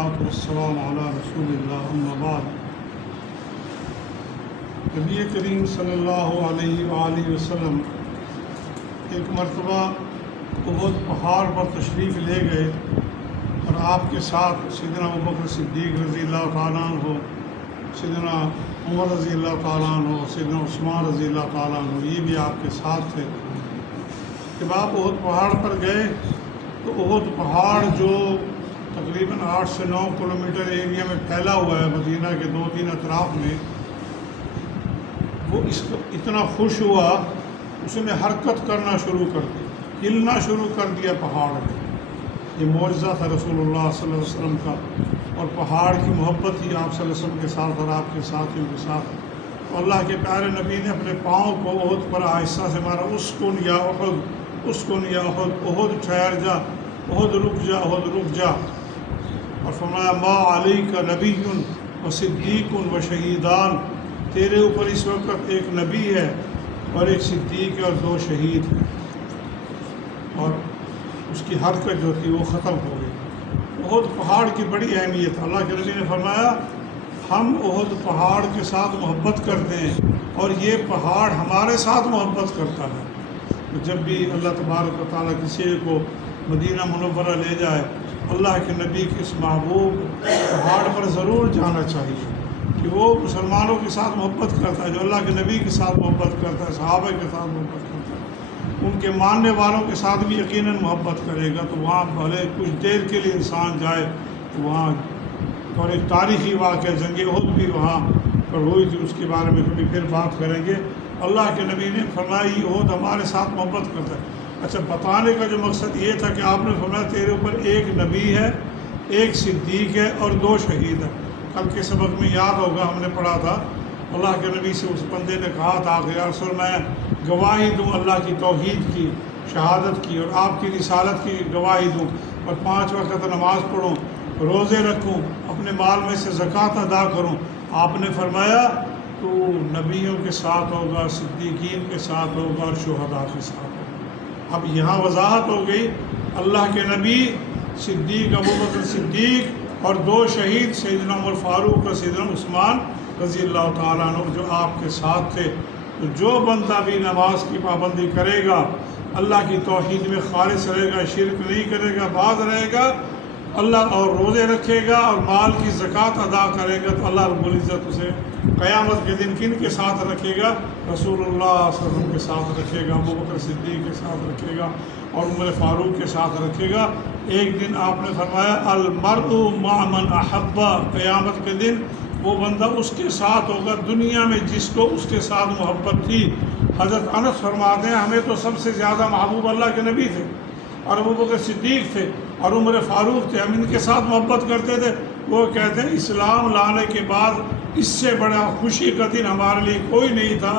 والصلاة والسلام علی رسول اللہ اما بعد۔ نبی کریم صلی اللہ علیہ وآلہ وسلم ایک مرتبہ احد پہاڑ پر تشریف لے گئے اور آپ کے ساتھ سیدنا ابوبکر صدیق رضی اللہ تعالیٰ عنہ، سیدنا عمر رضی اللہ تعالیٰ عنہ، سیدنا عثمان رضی اللہ تعالیٰ عنہ، یہ بھی آپ کے ساتھ تھے۔ جب آپ احد پہاڑ پر گئے تو احد پہاڑ جو تقریباً 8 سے 9 کلومیٹر ایریا میں پھیلا ہوا ہے مدینہ کے 2-3 اطراف میں، وہ اس کو اتنا خوش ہوا، اس نے حرکت کرنا شروع کر دی، ہلنا شروع کر دیا پہاڑ میں۔ یہ معجزہ تھا رسول اللہ صلی اللہ علیہ وسلم کا، اور پہاڑ کی محبت تھی آپ صلی اللہ علیہ وسلم کے ساتھ اور آپ کے ساتھیوں کے ساتھ۔ تو اللہ کے پیارے نبی نے اپنے پاؤں کو احد پر آہستہ سے مارا، اسکن یا احد، اسکن یا احد، احد ٹھہر جا، احد رک جا، احد رک جا، اور فرمایا ما علیک نبی و صدیق و شہیدان، تیرے اوپر اس وقت ایک نبی ہے اور ایک صدیق ہے اور 2 شہید ہیں۔ اور اس کی حرکت جو تھی وہ ختم ہو گئی۔ احد پہاڑ کی بڑی اہمیت، اللہ کے نبی نے فرمایا ہم احد پہاڑ کے ساتھ محبت کرتے ہیں اور یہ پہاڑ ہمارے ساتھ محبت کرتا ہے۔ جب بھی اللہ تبارک و تعالیٰ کسی کو مدینہ منورہ لے جائے، اللہ کے نبی کے اس محبوب پہاڑ پر ضرور جانا چاہیے کہ وہ مسلمانوں کے ساتھ محبت کرتا ہے، جو اللہ کے نبی کے ساتھ محبت کرتا ہے، صحابہ کے ساتھ محبت کرتا ہے، ان کے ماننے والوں کے ساتھ بھی یقیناً محبت کرے گا۔ تو وہاں بھلے کچھ دیر کے لیے انسان جائے تو وہاں، اور ایک تاریخی واقعہ جنگ احد بھی وہاں پر ہوئی تھی، اس کے بارے میں کبھی پھر بات کریں گے۔ اللہ کے نبی نے فرمایا یہ احد ہمارے ساتھ محبت کرتا ہے۔ اچھا، بتانے کا جو مقصد یہ تھا کہ آپ نے فرمایا تیرے اوپر ایک نبی ہے، ایک صدیق ہے اور 2 شہید ہیں۔ کل کے سبق میں یاد ہوگا ہم نے پڑھا تھا، اللہ کے نبی سے اس بندے نے کہا تھا کہ یا رسول میں گواہی دوں اللہ کی توحید کی، شہادت کی، اور آپ کی رسالت کی گواہی دوں، اور 5 وقت نماز پڑھوں، روزے رکھوں، اپنے مال میں سے زکوٰۃ ادا کروں۔ آپ نے فرمایا تو نبیوں کے ساتھ ہوگا، صدیقین کے ساتھ ہوگا اور شہداء کے ساتھ ہوگا۔ اب یہاں وضاحت ہو گئی، اللہ کے نبی، صدیق ابوبکر صدیق اور 2 شہید سیدنا عمر فاروق اور سیدنا عثمان رضی اللہ تعالیٰ عنہ جو آپ کے ساتھ تھے۔ تو جو بندہ بھی نماز کی پابندی کرے گا، اللہ کی توحید میں خالص رہے گا، شرک نہیں کرے گا، باز رہے گا، اللہ اور روزے رکھے گا اور مال کی زکوٰۃ ادا کرے گا، تو اللہ رب العزت اسے قیامت کے دن کن کے ساتھ رکھے گا؟ رسول اللہ صلی اللہ علیہ وسلم کے ساتھ رکھے گا، ابوبکر صدیق کے ساتھ رکھے گا اور عمر فاروق کے ساتھ رکھے گا۔ ایک دن آپ نے فرمایا المرء مع من احب، قیامت کے دن وہ بندہ اس کے ساتھ ہوگا دنیا میں جس کو اس کے ساتھ محبت تھی۔ حضرت انس فرماتے ہیں ہمیں تو سب سے زیادہ محبوب اللہ کے نبی تھے اور ابوبکر صدیق تھے اور عمر فاروق تھے، ہم ان کے ساتھ محبت کرتے تھے۔ وہ کہتے ہیں اسلام لانے کے بعد اس سے بڑا خوشی کا دن ہمارے لیے کوئی نہیں تھا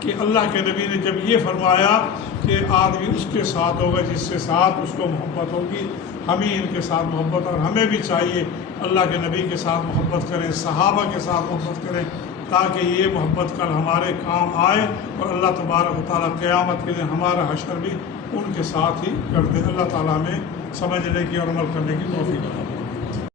کہ اللہ کے نبی نے جب یہ فرمایا کہ آدمی اس کے ساتھ ہوگا جس کے ساتھ اس کو محبت ہوگی۔ ہمیں ان کے ساتھ محبت، اور ہمیں بھی چاہیے اللہ کے نبی کے ساتھ محبت کریں، صحابہ کے ساتھ محبت کریں، تاکہ یہ محبت کل ہمارے کام آئے اور اللہ تبارک و تعالیٰ قیامت کے دن ہمارا حشر بھی ان کے ساتھ ہی کر دے۔ اللہ تعالیٰ میں سمجھنے کی اور عمل کرنے کی توفیق عطا فرمائے۔